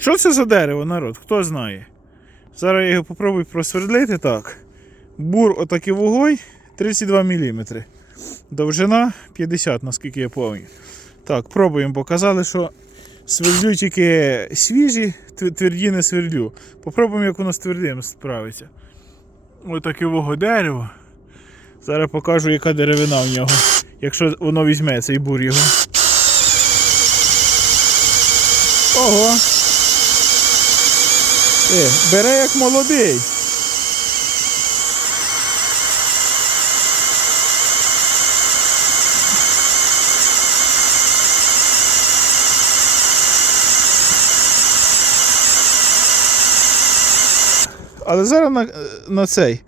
Що це за дерево, народ? Хто знає? Зараз я його попробую просвердлити так. Бур отакий вугой 32 мм. Довжина 50, наскільки я пам'ятаю. Так, пробуємо. Показали, що свердлю тільки свіжі, тверді не свердлю. Попробуємо, як воно з твердим справиться. Ось таке вого дерево. Зараз покажу, яка деревина в нього, якщо воно візьме цей бур його. Ого. Е, бере як молодий. Але зараз на, на цей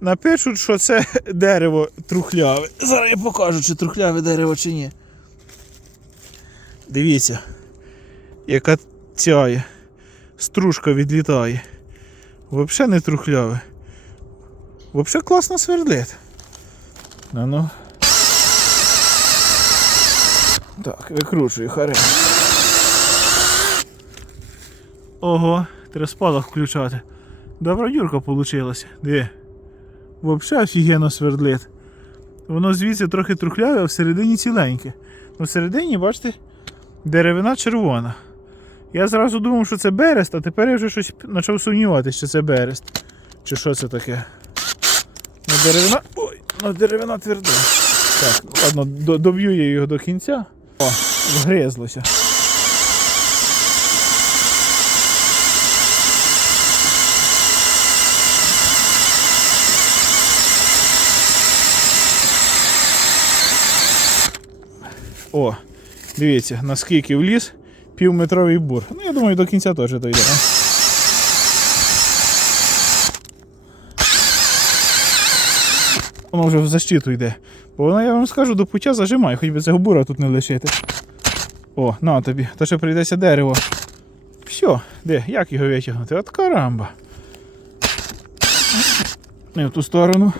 напишуть, що це дерево трухляве. Зараз я покажу, чи трухляве дерево, чи ні. Дивіться, яка цяє. Стружка відлітає. Взагалі не трухляве. Взагалі класно свердлить. Ну ну. Так, викручую, харе. Ого, треба спалах включати. Добра дюрка вийшла. Де? Взагалі офігенно свердлить. Воно звідси трохи трухляве, а всередині ціленьке. Ну всередині, бачите, деревина червона. Я зразу думав, що це берест, а тепер я вже щось почав сумніватися, що це берест. Чи що це таке? Ну, деревина. Ой, ну деревина тверда. Так, ладно, доб'ю я його до кінця. О, вгризлося. О, дивіться, наскільки вліз півметровий бур. Ну, я думаю, до кінця теж дойде. Воно вже в защиту йде. Бо вона, я вам скажу, до пуття зажимає, хоч би цього бура тут не лишити. О, на тобі, то ще прийдеться дерево. Все, де, як його витягнути? От карамба. Не в ту сторону.